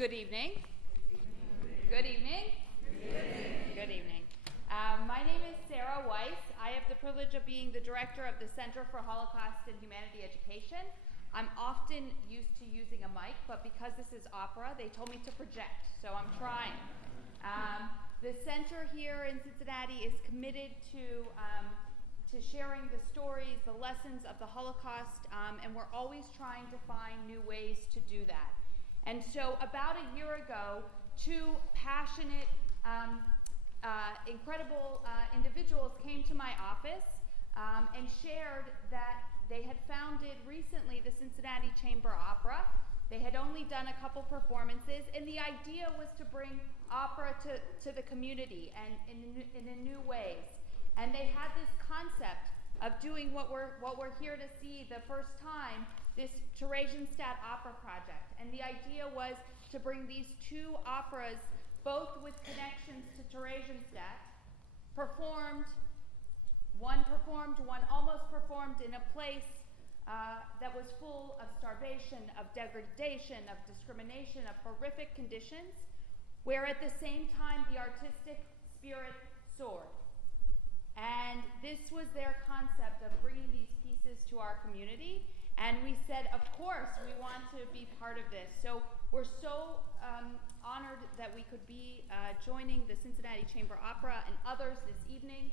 Good evening. Good evening. Good evening. My name is Sarah Weiss. I have the privilege of being the director of the Center for Holocaust and Humanity Education. I'm often used to using a mic, but because this is opera, they told me to project, so I'm trying. The center here in Cincinnati is committed to sharing the stories, the lessons of the Holocaust, and we're always trying to find new ways to do that. And so about a year ago, two passionate, incredible individuals came to my office and shared that they had founded recently the Cincinnati Chamber Opera. They had only done a couple performances, and the idea was to bring opera to the community and in new ways. And they had this concept of doing what we're here to see the first time, this Theresienstadt Opera Project. And the idea was to bring these two operas, both with connections to Theresienstadt, one almost performed in a place that was full of starvation, of degradation, of discrimination, of horrific conditions, where at the same time the artistic spirit soared. And this was their concept of bringing these pieces to our community. And we said, of course, we want to be part of this. So we're so honored that we could be joining the Cincinnati Chamber Opera and others this evening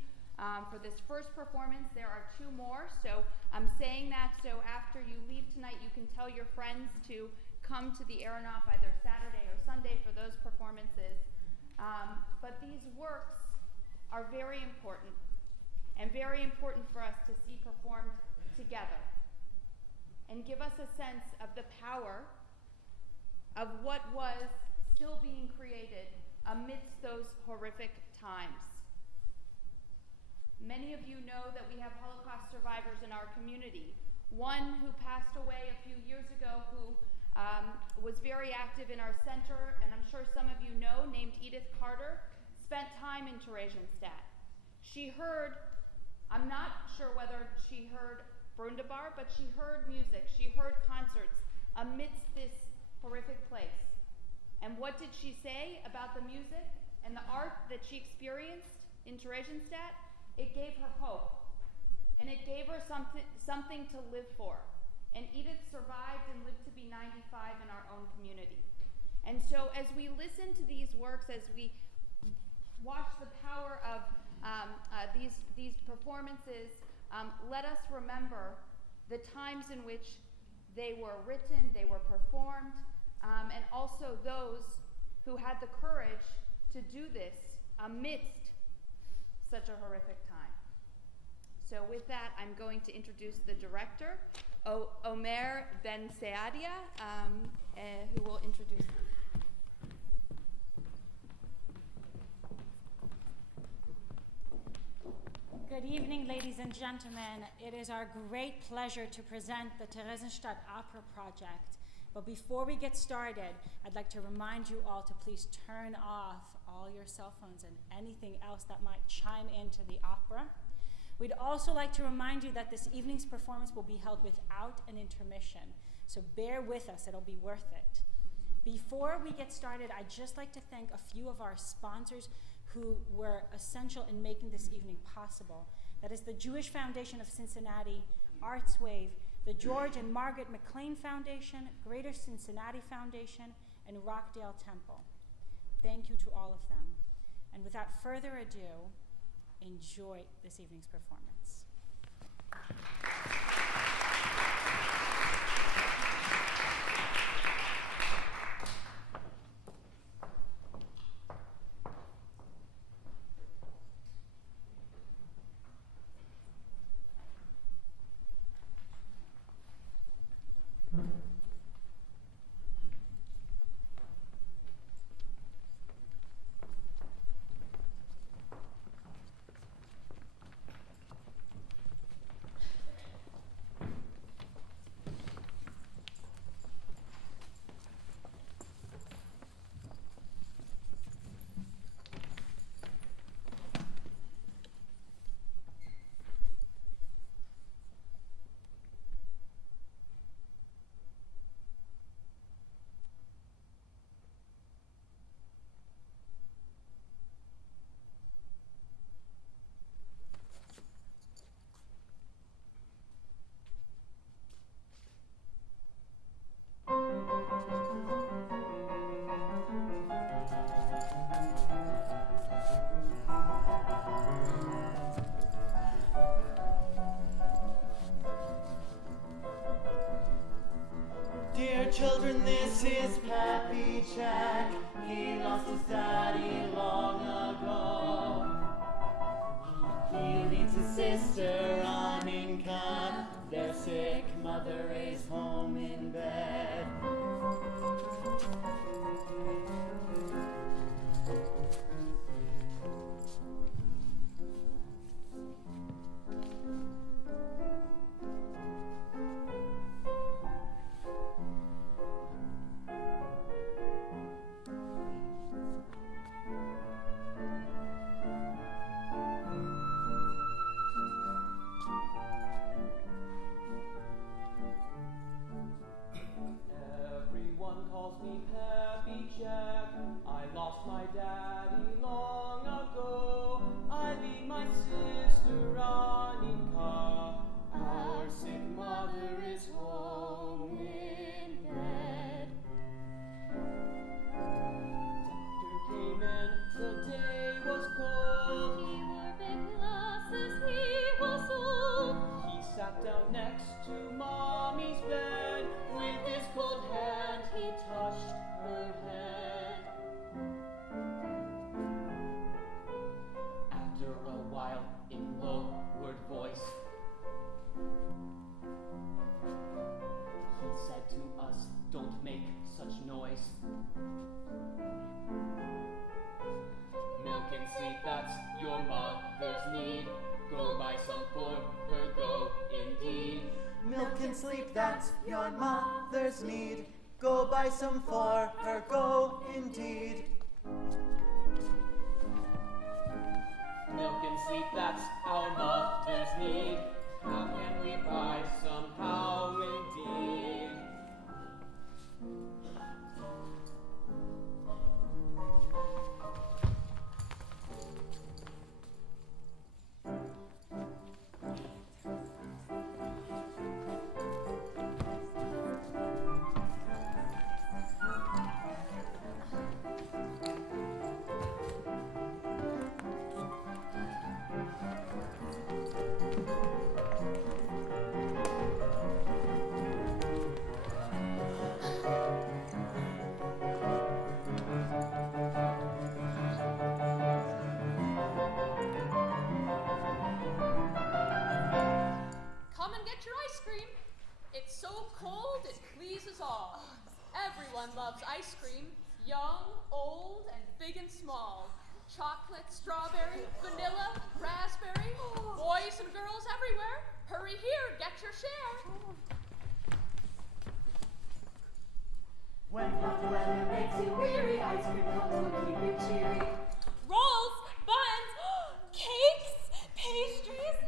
for this first performance. There are two more, so I'm saying that so after you leave tonight, you can tell your friends to come to the Aronoff either Saturday or Sunday for those performances. But these works are very important, and very important for us to see performed together, and give us a sense of the power of what was still being created amidst those horrific times. Many of you know that we have Holocaust survivors in our community. One who passed away a few years ago who was very active in our center, and I'm sure some of you know, named Edith Carter, spent time in Theresienstadt. She heard, I'm not sure whether she heard Brundibar, but she heard music, she heard concerts amidst this horrific place. And what did she say about the music and the art that she experienced in Theresienstadt? It gave her hope, and it gave her something to live for. And Edith survived and lived to be 95 in our own community. And so as we listen to these works, as we watch the power of these performances, let us remember the times in which they were written, they were performed, and also those who had the courage to do this amidst such a horrific time. So with that, I'm going to introduce the director, Omer Ben Seadia, who will introduce them. Good evening, ladies and gentlemen. It is our great pleasure to present the Theresienstadt Opera Project. But before we get started, I'd like to remind you all to please turn off all your cell phones and anything else that might chime into the opera. We'd also like to remind you that this evening's performance will be held without an intermission, so bear with us, it'll be worth it. Before we get started, I'd just like to thank a few of our sponsors who were essential in making this evening possible. That is the Jewish Foundation of Cincinnati, ArtsWave, the George and Margaret McLean Foundation, Greater Cincinnati Foundation, and Rockdale Temple. Thank you to all of them. And without further ado, enjoy this evening's performance. check. He lost his daddy long ago. He leaves his sister Anninka. Their sick mother is home in bed. Everyone calls me Pepicek. I lost my daddy long ago. I leave my sister Anninka. Our sick mother is home in bed. Doctor came in, the day was cold. He wore big glasses, he was old. He sat down next to Mommy's bed. With his cold hand he touched her head. After a while, in lowered voice, he said to us, "Don't make such noise. Milk and sleep, that's your mother's need. Go buy some for her, go indeed." Milk and sleep, that's your mother's need. Go buy some for her, go indeed. Milk and sleep, that's our mother's need. How can we buy some? How indeed? Come and get your ice cream. It's so cold it pleases all. Everyone loves ice cream, young, old, and big and small. Chocolate, strawberry, vanilla, raspberry, boys and girls everywhere. Hurry here, get your share. When the weather makes you weary, ice cream comes will keep you cheery. Rolls, buns, cakes, pastries,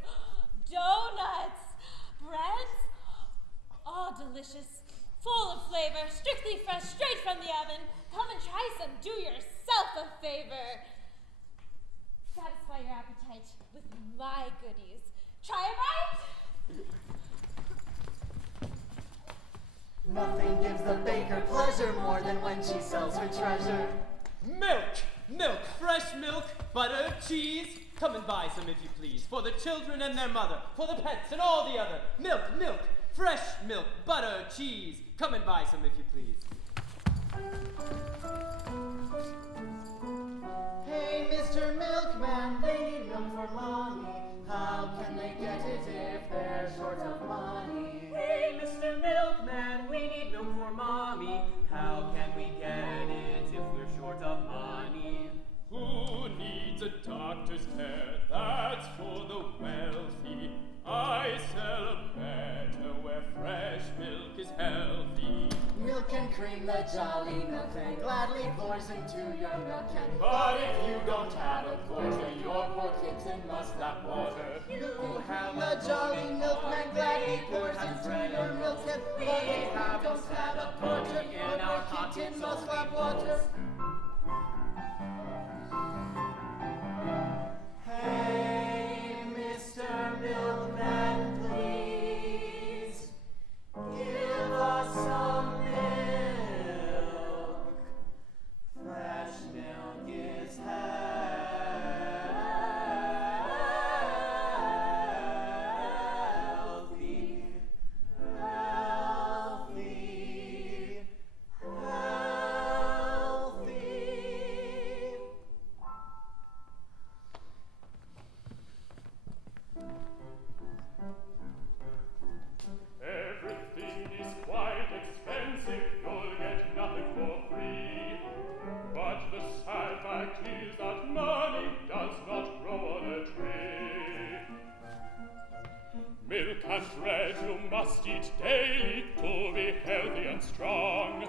donuts, breads, all delicious, full of flavor, strictly fresh, straight from the oven. Come and try some, do yourself a favor. Satisfy your appetite with my goodies. Try it right? Nothing gives the baker pleasure more than when she sells her treasure. Milk, fresh milk, butter, cheese. Come and buy some if you please, for the children and their mother, for the pets and all the other. Milk, fresh milk, butter, cheese. Come and buy some if you please. Hey, Mr. Milkman, they need milk for Mommy. How can they get it if they're short of money? Hey, Mr. Milkman, we need milk for Mommy. How can we get it if we're short of money? Who needs a doctor's care? That's for the wealthy. I sell a better where fresh milk is healthy. Milk and cream, the jolly milkman gladly pours into your milk can. But if you don't have a quarter, your poor kitten must lap water. You have the jolly milkman gladly pours into your milk can. But if you don't have a quarter, your poor kitten must lap water. Hey, Mr. Milkman, please give us some milk. Fresh milk is health. must eat daily to be healthy and strong.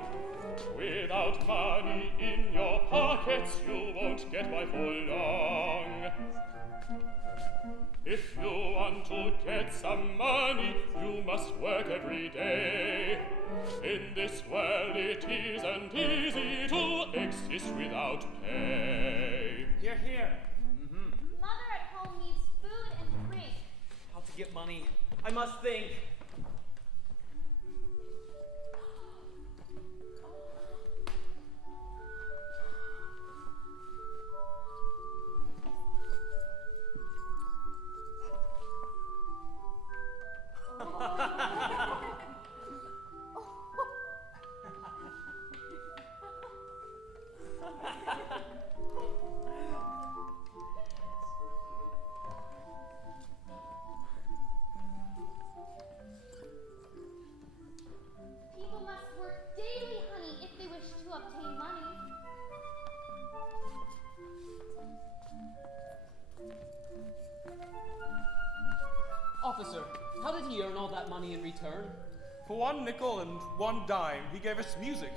Without money in your pockets, you won't get by for long. If you want to get some money, you must work every day. In this world it isn't easy to exist without pay. Here, here. Mother at home needs food and drink. How to get money? I must think. People must work daily, honey, if they wish to obtain money. Officer, how did he earn all that money in return? For 1 nickel and 1 dime, he gave us music.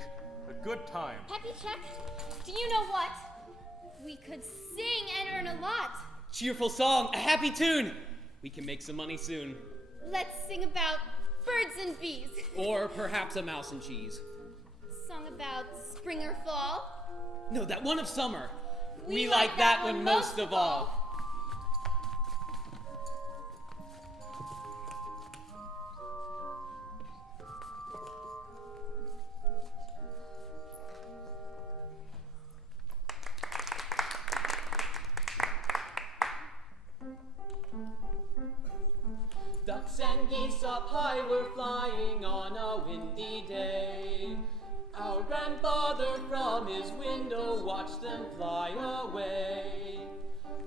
A good time. Pepicek, do you know what? We could sing and earn a lot. Cheerful song, a happy tune. We can make some money soon. Let's sing about birds and bees. Or perhaps a mouse and cheese. Song about spring or fall. No, that one of summer. We like that one most of all. Ducks and geese up high were flying on a windy day. Our grandfather from his window watched them fly away.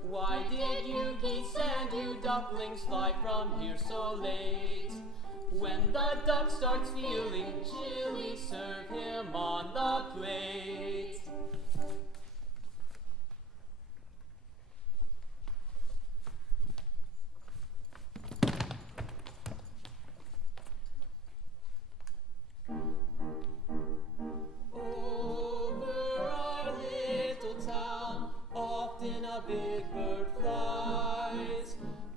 Why did you geese and you ducklings fly from here so late? When the duck starts feeling chilly, serve him on the plate. A big bird flies,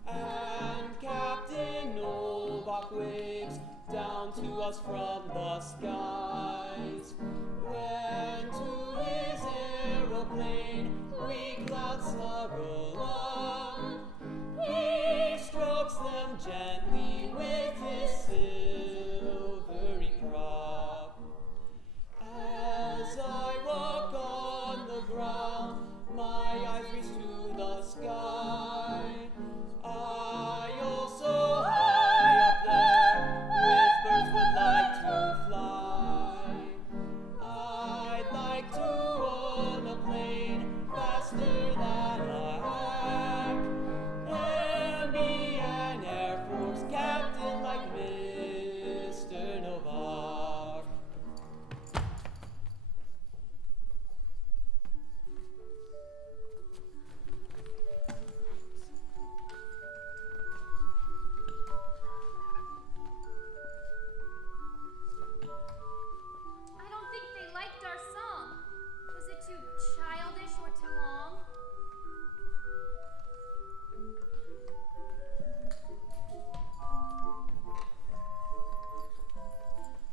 and Captain Novak waves down to us from the skies. When to his aeroplane we clouds snuggle on, he strokes them gently with his silvery crop. As I walk on the ground, my eyes reach to the sky. I also high up there with birds would like to fly. I'd like to own a plane faster than a hack and be an Air Force captain like Mr. Novak.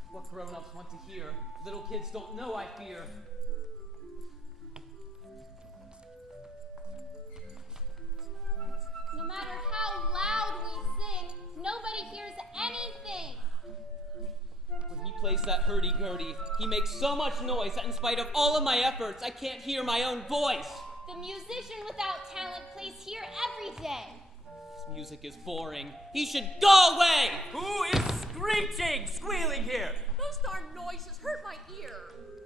What grown-ups want to hear, little kids don't know, I fear. No matter how loud we sing, nobody hears anything. When he plays that hurdy-gurdy, he makes so much noise that in spite of all of my efforts, I can't hear my own voice. The musician without talent plays here every day. His music is boring. He should go away! Who is screeching, squealing here? Those darn noises hurt my ear.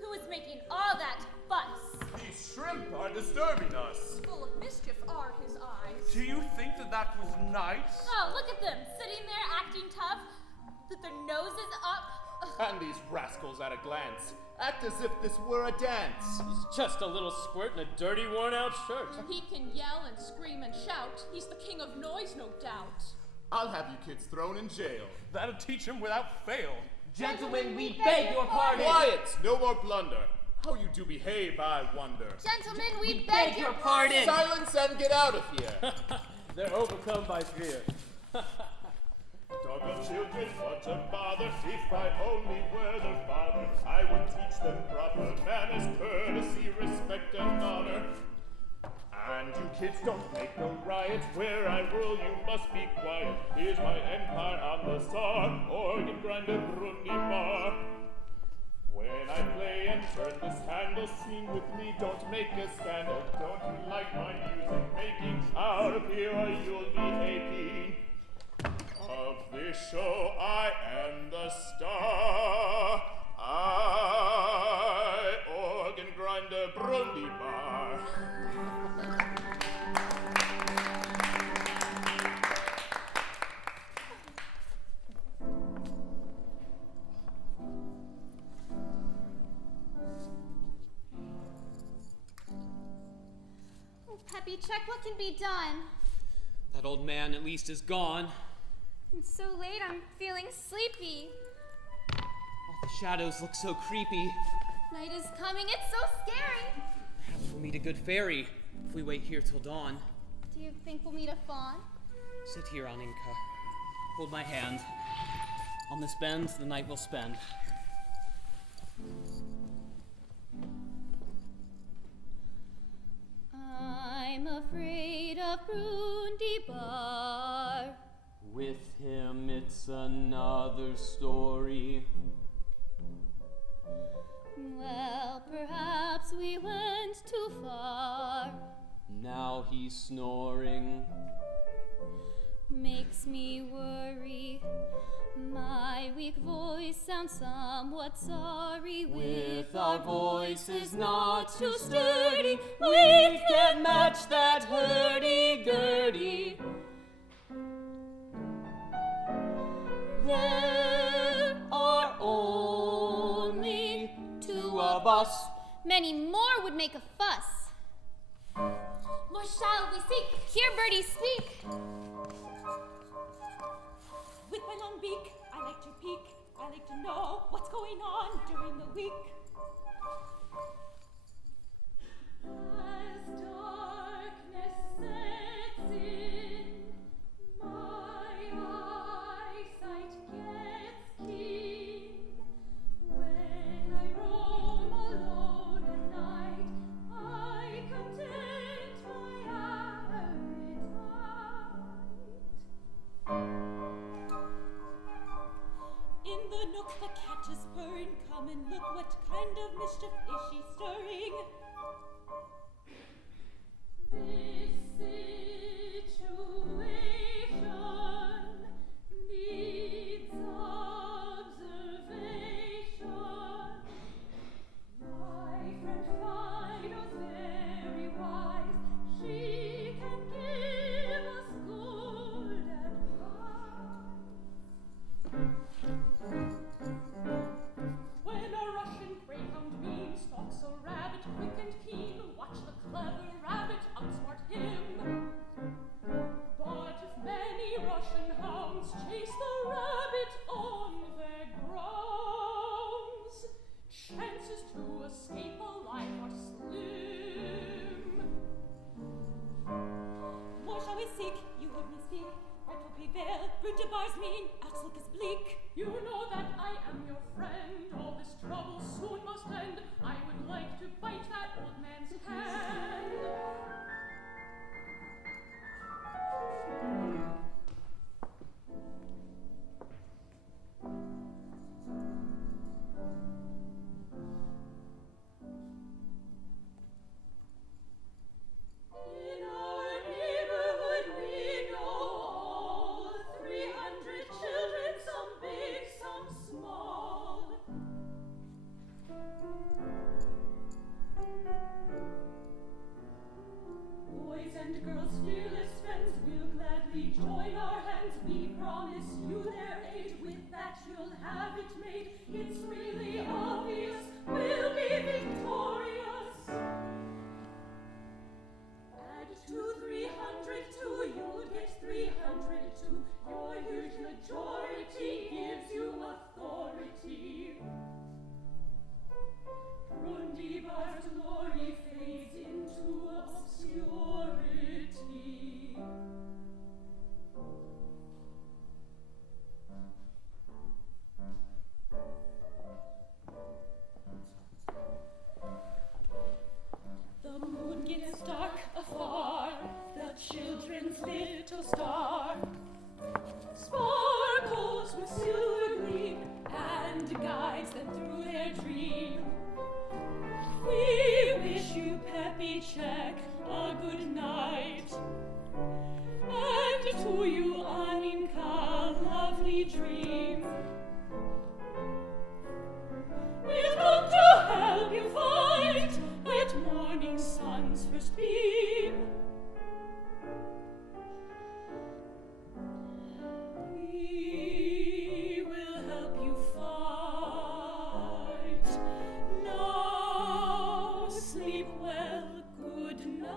Who is making all that fuss? These shrimp are disturbing us. Full of mischief are his eyes. Do you think that was nice? Oh, look at them, sitting there acting tough, with their noses up. And these rascals at a glance act as if this were a dance. He's just a little squirt in a dirty, worn-out shirt. He can yell and scream and shout. He's the king of noise, no doubt. I'll have you kids thrown in jail. That'll teach him without fail. Gentlemen, we beg your pardon. Quiet! No more blunder. How you do behave, I wonder. Gentlemen, we Beg your pardon. Silence and get out of here. They're overcome by fear. Dog of children, what a bother. If I only were their father, I would teach them proper manners, courtesy, respect, and honor. And you kids don't make no riot. Where I rule, you must be quiet. Here's my empire on the Tsar, organ grinder Brundibar. When I play and turn this handle, sing with me, don't make a scandal. Don't you like my music making? Out of here or you'll be aching. Of this show I am the star. I, organ grinder Brundibár. Oh, Pepicek, what can be done? That old man at least is gone. It's so late, I'm feeling sleepy. All the shadows look so creepy. Night is coming, it's so scary. Perhaps we'll meet a good fairy if we wait here till dawn. Do you think we'll meet a fawn? Sit here, Aninka. Hold my hand. On this bend, the night we'll spend. I'm afraid of Brundibár. With him, it's another story. Well, perhaps we went too far. Now he's snoring. Makes me worry. My weak voice sounds somewhat sorry. With our voices not too sturdy, we can't match that hurdy-gurdy. There are only two of us. Many more would make a fuss. More shall we seek? Hear birdies speak. With my long beak, I like to peek. I like to know what's going on during the week. As darkness sets in, my eyesight gets keen. When I roam alone at night, I content my appetite. In the nook the cat is purring. Come and look, what kind of mischief is she stirring? This situation needs observation. My friend Fido's very wise. She can give us good advice. When a Russian greyhound mean stalks a rabbit quick and keen, watch the clever rabbit outsmart him. But if many Russian hounds chase the rabbit on their grounds, chances to escape alive are slim. More shall we seek? You heard me speak. Right will prevail. Brundibár's mean outlook is bleak. You know that I am your friend. All this trouble soon must end. I would like to bite that old man's hand. In our neighborhood we know all 300 children, some big, some small. children's little star sparkles with silver gleam and guides them through their dream. We wish you, Pepicek, a good night, and to you, Aninka, lovely dream. We've come to help you fight at morning sun's first beam. We will help you fight. Now sleep well, good night.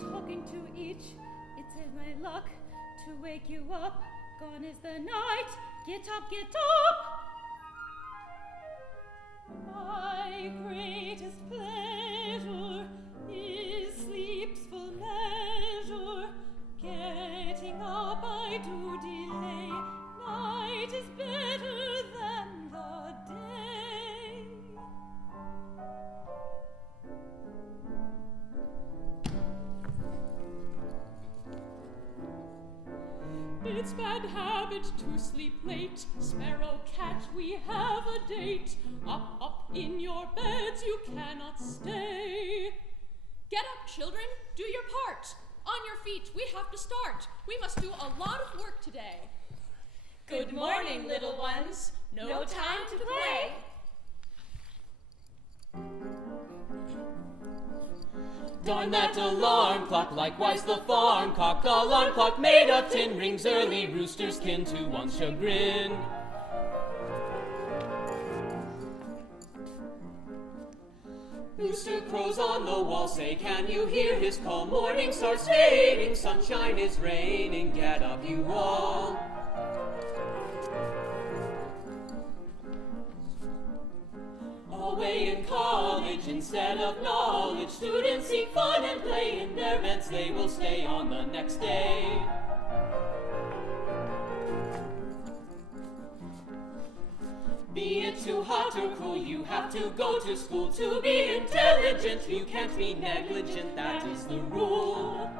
Talking to each, it's in my luck to wake you up. Gone is the night, get up, get up! My greatest pleasure is sleep's full measure. Getting up I do delay, night is better than the day. It's bad habit to sleep late. Sparrow cat, we have a date. Up, up in your beds, you cannot stay. Get up, children, do your part. On your feet, we have to start. We must do a lot of work today. Good morning, little ones. No time to play. Darn that alarm clock, likewise the farm cock. Alarm clock made of tin rings, early roosters kin to one's chagrin. Rooster crows on the wall say, can you hear his call? Morning star's fading, sunshine is raining, get up you all. Away in college instead of knowledge, students seek fun and play. In their beds they will stay on the next day. Be it too hot or cool, you have to go to school to be intelligent. You can't be negligent, that is the rule.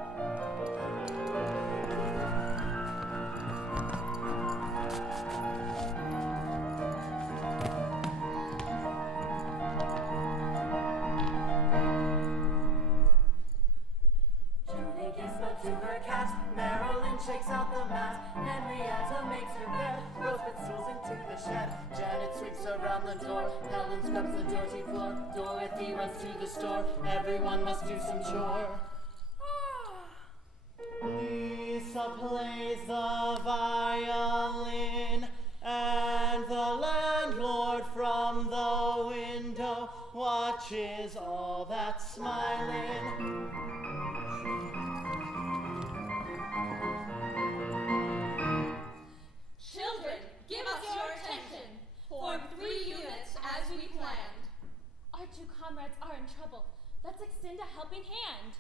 Julie gives milk to her cat, Marilyn shakes out the mat, Henrietta makes her bed, Rosebud stools into the shed, Janet sweeps around the door, Helen scrubs the dirty floor, Dorothy runs to the store, everyone must do some chore. Lisa plays the violin, and the landlord from the window watches all that smiling. Children, give us your attention. Form 3 units as we planned. Our 2 comrades are in trouble. Let's extend a helping hand.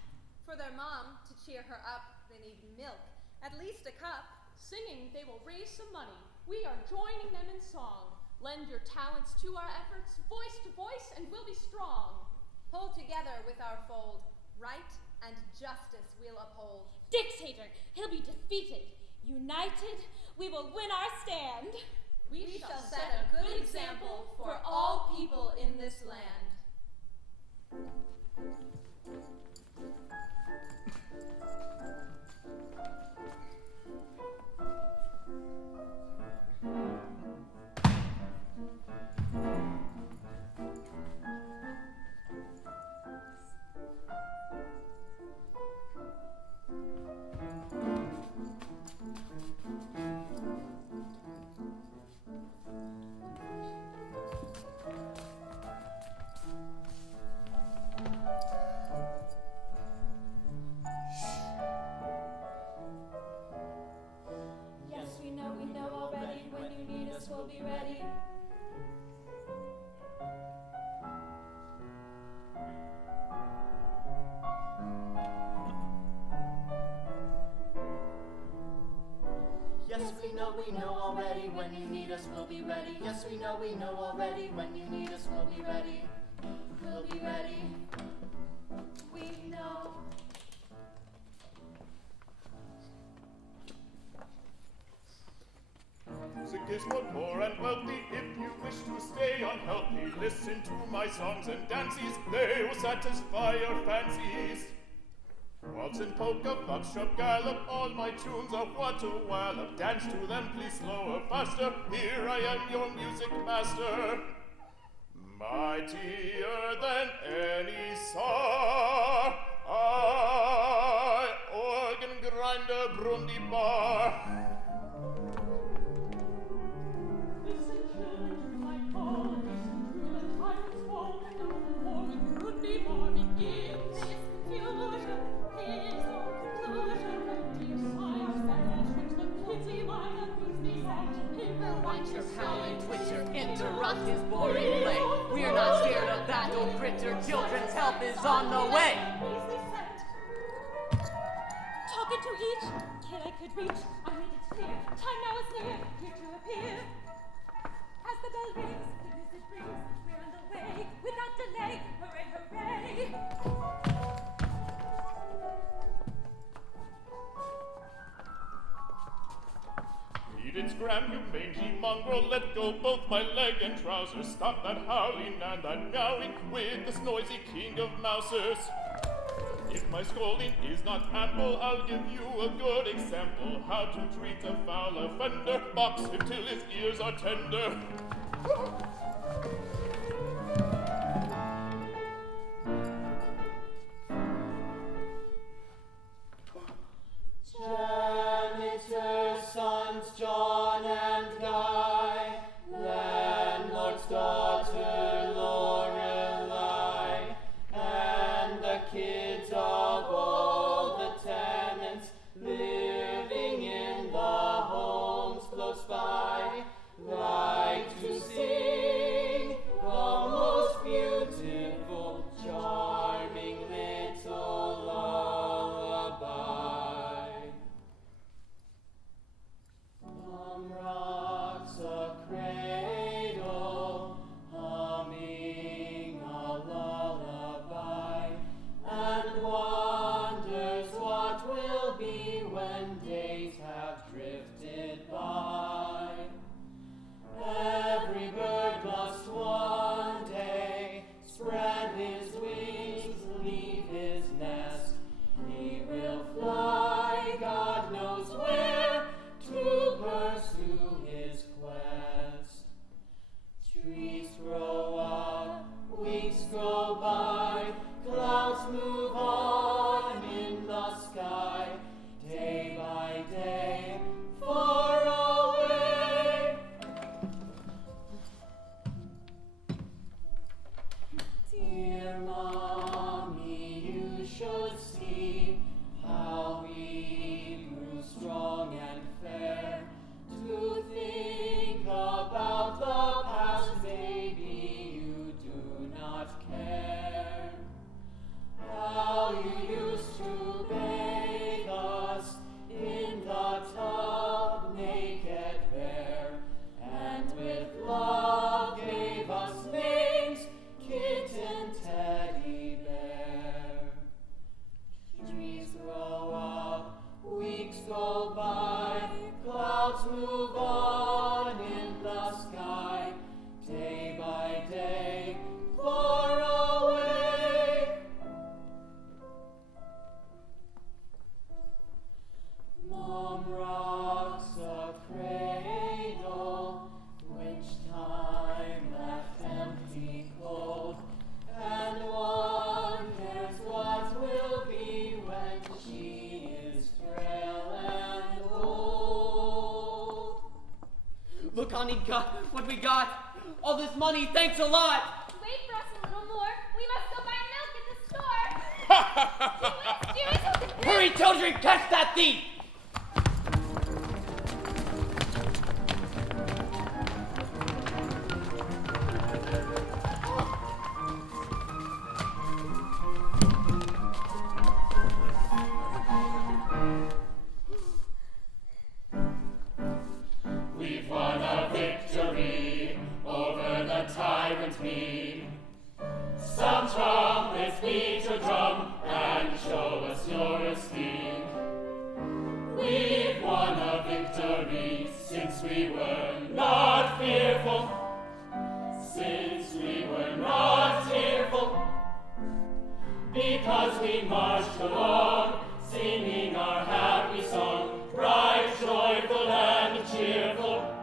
For their mom to cheer her up, they need milk, at least a cup. Singing, they will raise some money. We are joining them in song. Lend your talents to our efforts, voice to voice, and we'll be strong. Pull together with our fold, right and justice we'll uphold. Dictator, he'll be defeated. United, we will win our stand. We shall set a good example for all people in this land. We'll be ready. Yes, we know already. When you need us, we'll be ready. Yes, we know already. When you need us, we'll be ready. We'll be ready. We know. Sick is one poor and wealthy. If you wish to stay unhealthy, listen to my songs and dances. They will satisfy your fancies. Waltz and polka, foxtrot, gallop, all my tunes are what to wallop. Dance to them, please slower, faster. Here I am, your music master. Mightier than any Tsar, I, organ grinder, Brundibar. Listen, children, to my call. Listen to the tyrant's fall. And now the war with Brundibár begins. His confusion, his own conclusion. Dear sire, sentence which the pity might have been beside. He will Watch your howling Twitter, interrupt his boring play. We're not scared of that old critter. Children's help is on the way. Talking to each kid I could reach. I made it clear. Time now is near, here to appear. As the bell rings, the news it brings. We're on the way, without delay. Hooray, hooray! Eat and scram, you mangy mongrel, let go both my leg and trousers. Stop that howling and that meowing with this noisy king of mousers. If my scolding is not ample, I'll give you a good example. How to treat a foul offender, box him till his ears are tender. Janitor's sons John and Guy, landlord's daughter Lorelei, and the kids of all the tenants living in the homes close by, like to day by day, far away. Mom rocks a cradle, which time left empty cold, and wonders what will be when she is frail and old. Look, Aninka, what we got. All this money, thanks a lot. Wait for us a little more. We must go buy milk at the store. Jewis! Hurry, children, catch that thief! We've won a victory over the tyrant mean. Some trumpets beat a drum and show us your esteem. We've won a victory since we were not fearful, since we were not tearful, because we marched along, singing our happy song, bright, joyful, and cheerful.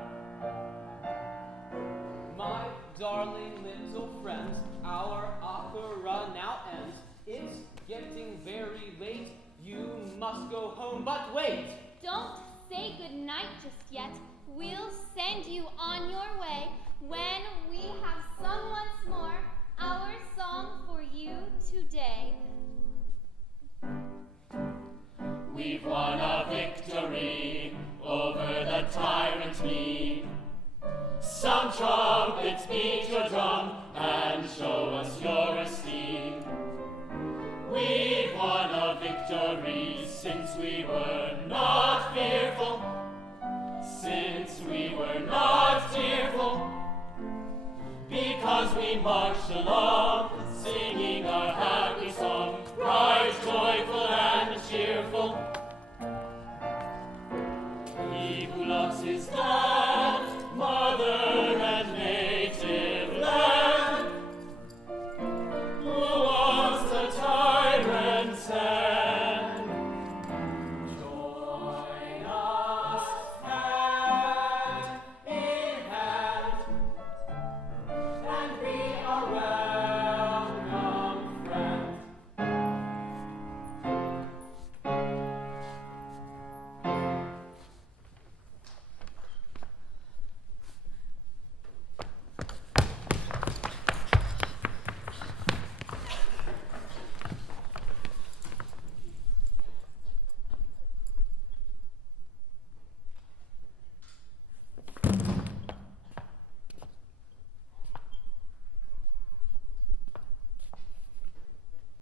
My darling little friends, our opera now ends. It's getting very late. You must go home, but wait! Don't say goodnight just yet. We'll send you on your way when we have sung once more our song for you today. We've won a victory over the tyrant mean. Some trumpets beat your drum and show us your esteem. We've won a victory since we were not fearful, since we were not tearful, because we marched along, singing